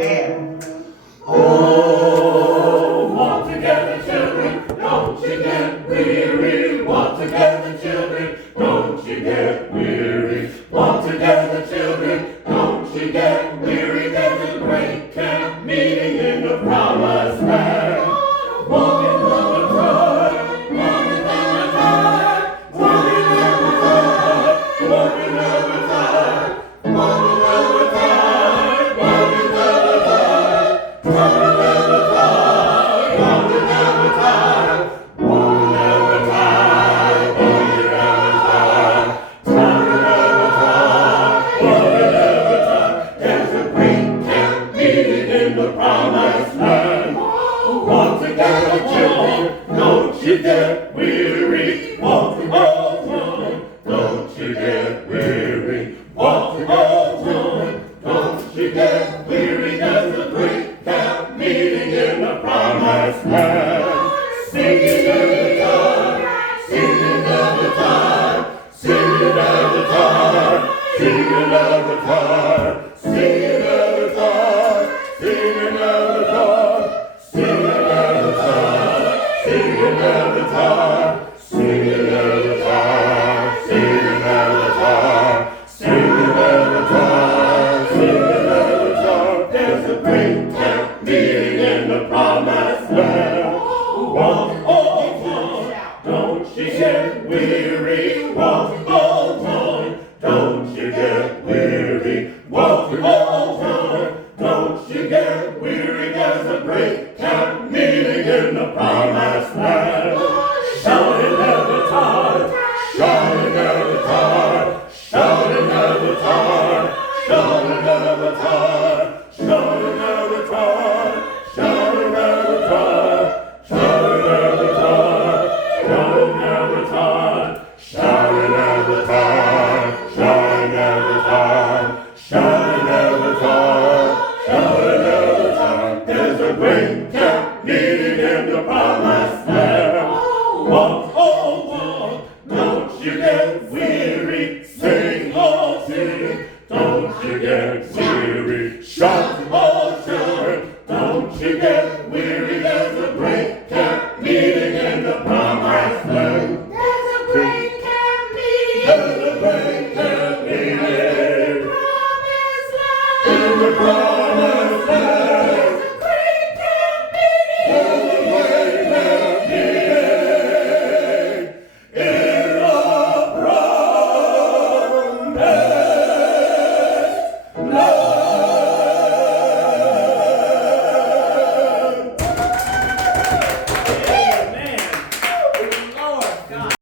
And Oh, walk together, children, don't you get weary. Walk together, children, don't you get weary. Walk together, children, don't you get weary. There's a great camp meeting in the promised land. Walking on the tide, walking on the tide, walking on the tide, walking on the tide, walking on the tide, walking on the tide, walking on the tide, walking on the tide, walking on the tide, walking on the tide, walking on the tide, walking on the tide. There's a great camp meeting in the promised land. Walk together, children, don't you get weary. Walk together, don't you get weary. Walk together, don't you get weary. There's a great camp meeting in the promised land. Singing every time, singing every time, singing every time, singing every time, singing every time, singing every time. Singing every time, singing every time, singing every time, singing every time, singing every time, singing every time. There's a great camp meeting in the promised land. Walk, oh, walk, don't you get weary. Walk, oh, walk, don't you get weary. Walk, oh, walk, don't you get weary. There's a great camp meeting in the promised land. Shouting every time, shouting every time, shouting every time, shouting every time, shouting every time, shouting every time, shouting every time, shouting every time, shouting every time, shouting every time, shouting every time, shouting every time. There's a great camp meeting in the promised land. Walk, oh, walk, don't you get weary. Sing, oh, sing, don't you get weary. Shout, oh, shout, don't you get weary.